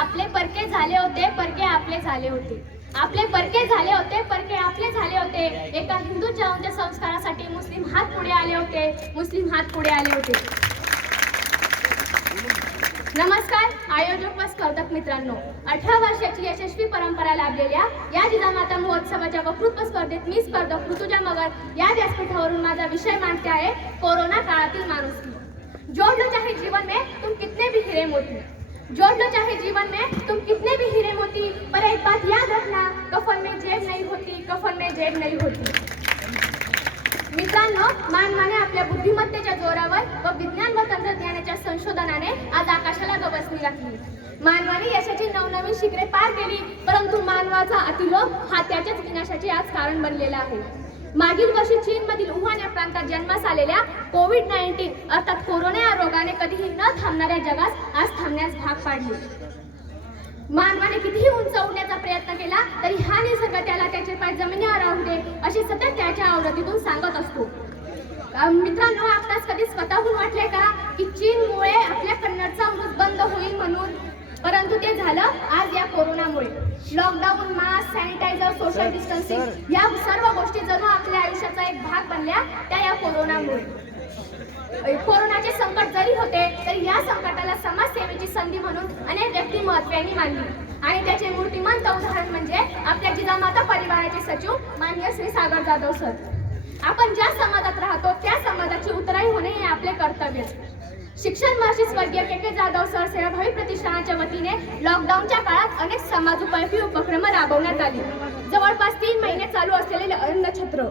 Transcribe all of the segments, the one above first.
आपले परके झाले होते परके आपले झाले होते. आपले परके झाले होते परके आपले झाले होते. एका हिंदूच्या संस्कारासाठी मुस्लिम हात पुढे आले होते. मुस्लिम हात पुढे आले होते. नमस्कार आयोजक व स्पर्धक मित्रांनो. अठरा वर्षाची यशस्वी परंपरा लाभलेल्या या जिजामाता महोत्सवाच्या वक्तृत्व स्पर्धेत मी स्पर्धक ऋतुजा मगर या व्यासपीठावरून माझा विषय मांडते आहे कोरोना काळातील माणुसकी. जोड़ लो चाहे जीवन में तुम हीरे मोती। जोड़ लो चाहे जीवन में तुम कितने भी हीरे मोती पर एक बात याद रखना कफन में जेब नहीं होती कफन में जेब नहीं होती। मित्रांनो मानवाने आपल्या बुद्धिमत्तेच्या जोरावर व विज्ञान व तंत्रज्ञानाच्या संशोधनाने आज आकाशाला गवसणी घातली. मानवाने यशाची नवनवीन शिखरे पार केली परंतु मानवाचा अतिलोभ हा त्याच्याच विनाशाचे आज कारण बनलेला आहे. मागील वर्षी चीन मधील या प्रांतात जन्मास आलेल्या कोविड नाईन्टीन अर्थात कोरोना या रोगाने कधीही न थांबणाऱ्या जगास आज थांबण्यास भाग पाडले. मानवाने कितीही उंच उडण्याचा प्रयत्न केला तरी हा निसर्ग त्याला त्याचे पाय जमिनीवर राहू दे असे सतत त्याच्या आवृत्तीतून सांगत असतो. मित्रांनो आपणास कधी स्वतःहून वाटले का की चीनमुळे आपल्या कन्नडचा अमृत बंद होईल म्हणून? परंतु ते झालं आज या कोरोनामुळे. Lockdown mask sanitiser social distancing या सर्व गोष्टी जणू आपल्या आयुष्याचा एक भाग बनल्या त्या या कोरोनामुळे. कोरोनाचे संकट जरी होते तरी या संकटाला समाजसेवेची संधी म्हणून अनेक व्यक्ती महत्वानी मानली. आणि त्याचे मूर्तिमंत उदाहरण म्हणजे आपल्या जिजामाता परिवाराचे सचिव माननीय श्री सागर जाधव सर. आपण ज्या समाजात राहतो त्या समाजाची उतराई होणे हे आपले कर्तव्य. शिक्षण महर्षी स्वर्गीय के के जाधव सर सेवाभावी प्रतिष्ठानाच्या वतीने लॉकडाऊनच्या काळात अनेक समाजोपयोगी उपक्रम राबवण्यात आली. जवळपास तीन महिने चालू असलेले अन्नछत्र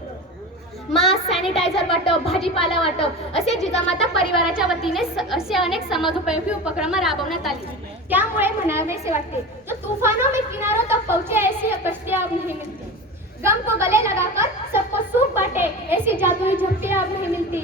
मास्क सॅनिटायझर वाटप भाजीपाला वाटप असे जिजामाता परिवाराच्या वतीने स- असे अनेक समाजोपयोगी उपक्रम राबवण्यात आले. त्यामुळे म्हणावेसे वाटते जो तुफानो में किनारों तक पहुंचे ऐसी कश्ती अब नहीं मिलती गम को गले लगाकर सबको सुख बांटे ऐसी जादुई झपटियां अब नहीं मिलती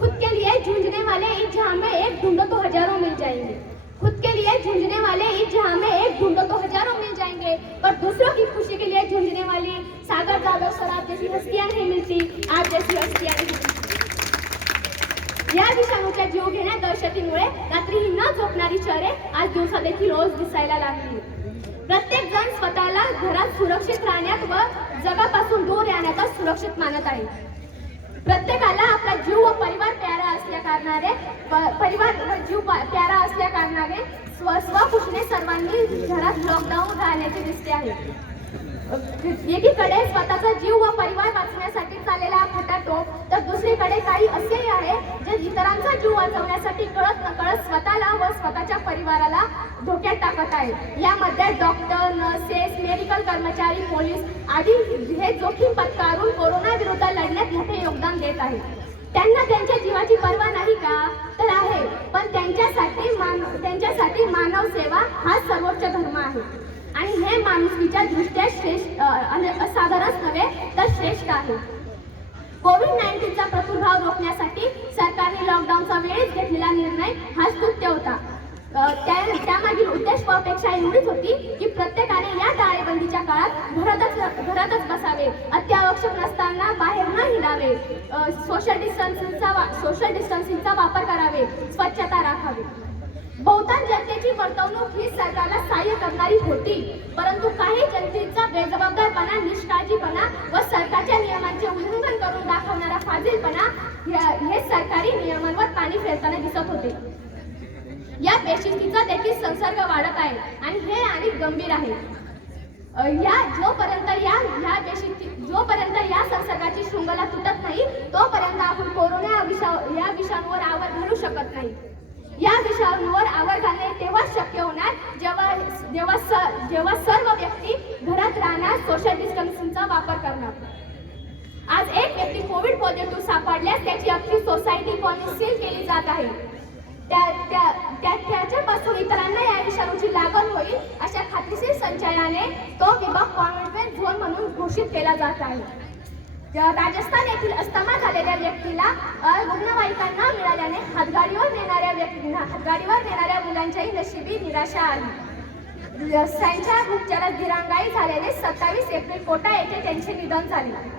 खुद के लिए झूंझने वाले इस जहां में एक ढूंढो तो हजारों मिल जाएंगे खुद के लिए झूंझने वाले इस जहां में एक ढूंढो तो हजारों मिल जाएंगे पर दूसरों की खुशी के लिए झुंझने वाली सागर जादव सर आप जैसी हस्तियां नहीं मिलती आप जैसी हस्तियां नहीं या विषाणूच्या जीव घेण्या दहशतीमुळे रात्रीही न झोपणारी शहरे आज दिवसा देखील रोज दिसायला लागली। प्रत्येक जण स्वतःला घरात सुरक्षित राहण्यात व जगापासून दूर राहण्याचा सुरक्षित मानत आहे। प्रत्येकाला आपला जीव व परिवार प्यारा असल्या कारणाने प- परिवार व जीव प्यारा असल्या कारणाने स्व स्वखुशीने सर्वांनी घरात लॉकडाऊन राहण्याचे दिसते आहे. एकीकडे स्वतःचा जीव व परिवार वाचण्यासाठी चाललेला हा खटाटोप तर दुसरीकडे काही असेही आहे जे इतरांचा जीव वाचवण्यासाठी कळत नकळत स्वतःला व स्वतःच्या परिवाराला धोक्यात टाकत आहे. यामध्ये डॉक्टर नर्सेस मेडिकल कर्मचारी पोलीस आदी हे जोखीम पत्कारून कोरोना विरुद्ध लढण्यात मोठे योगदान देत आहेत. त्यांना त्यांच्या जीवाची पर्वा नाही का? तर आहे. पण त्यांच्यासाठी मान त्यांच्यासाठी मानव सेवा हा सर्वोच्च धर्म आहे. आणि हे माणुसकीच्या दृष्ट्या श्रेष्ठ असाधारण असाधारणच नव्हे तर श्रेष्ठ आहे. कोविड नाईन्टीनचा प्रादुर्भाव रोखण्यासाठी त्यामागील उद्देश व अपेक्षा एवढीच होती की प्रत्येकाने या टाळेबंदीच्या काळात घरातच घरातच बसावे अत्यावश्यक नसताना बाहेर न हिंडावे सोशल डिस्टन्सिंगचा वा सोशल डिस्टन्सिंगचा वापर करावे स्वच्छता राखावी. बहुतांश जनतेची वर्तवणूक ही सरकारला सहाय्य करणारी होती परंतु काही जनतेचा बेजबाबदारपणा निष्काळजीपणा व सरकारच्या नियमांचे उल्लंघन करून दाखवणारा फाजीलपणा हे सरकारी नियमांवर पाणी फेरताना दिसत होते. या पेशिस्तीचा देखील संसर्ग वाढत आहे आणि हे आणि गंभीर आहे. या जोपर्यंत या ह्या बेशिस्ती जोपर्यंत या संसर्गाची शृंखला तुटत नाही तोपर्यंत आपण कोरोना विषा या विषाणूवर आवर घालू शकत नाही. या विषाणूवर आवर घालणे तेव्हाच शक्य होणार जेव्हा जेव्हा स जेव्हा सर्व व्यक्ती घरात राहणार सोशल डिस्टन्सिंगचा वापर करणार. आज एक व्यक्ती कोविड पॉझिटिव्ह सापडल्यास त्याची अख्खी सोसायटी कॉलनी सील केली जात आहे. त्या त्या त्या- त्याच्यापासून इतरांना या विषाणूची लागण होईल अशा खात्रीशीर संचयनाने तो विभाग कॉन्टेनमेंट झोन म्हणून घोषित केला जात आहे. राजस्थान येथील अस्थमा झालेल्या व्यक्तीला रुग्णवाहिकांना मिळाल्याने हातगाडीवर नेणाऱ्या व्यक्तींना हातगाडीवर नेणाऱ्या मुलांच्याही नशिबी निराशा आली. त्यांच्या उपचारात दिरांगाई झाल्याने सत्तावीस एप्रिल कोटा येथे त्यांचे निधन झाले.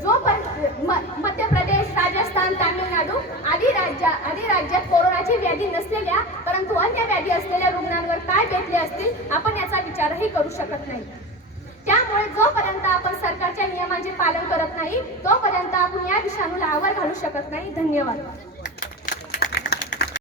जो पण म- मध्य प्रदेश राजस्थान तामिळनाडू आदी राज्या आणि राज्यात कोरोनाची व्याधी नसलेल्या परंतु अन्य व्याधी असलेल्या रुग्णांवर काय बेतले असतील आपण याचा विचारही करू शकत नाही. त्यामुळे जोपर्यंत आपण सरकारच्या नियमांचे पालन करत नाही तोपर्यंत आपण या विषाणूला आवर घालू शकत नाही. धन्यवाद.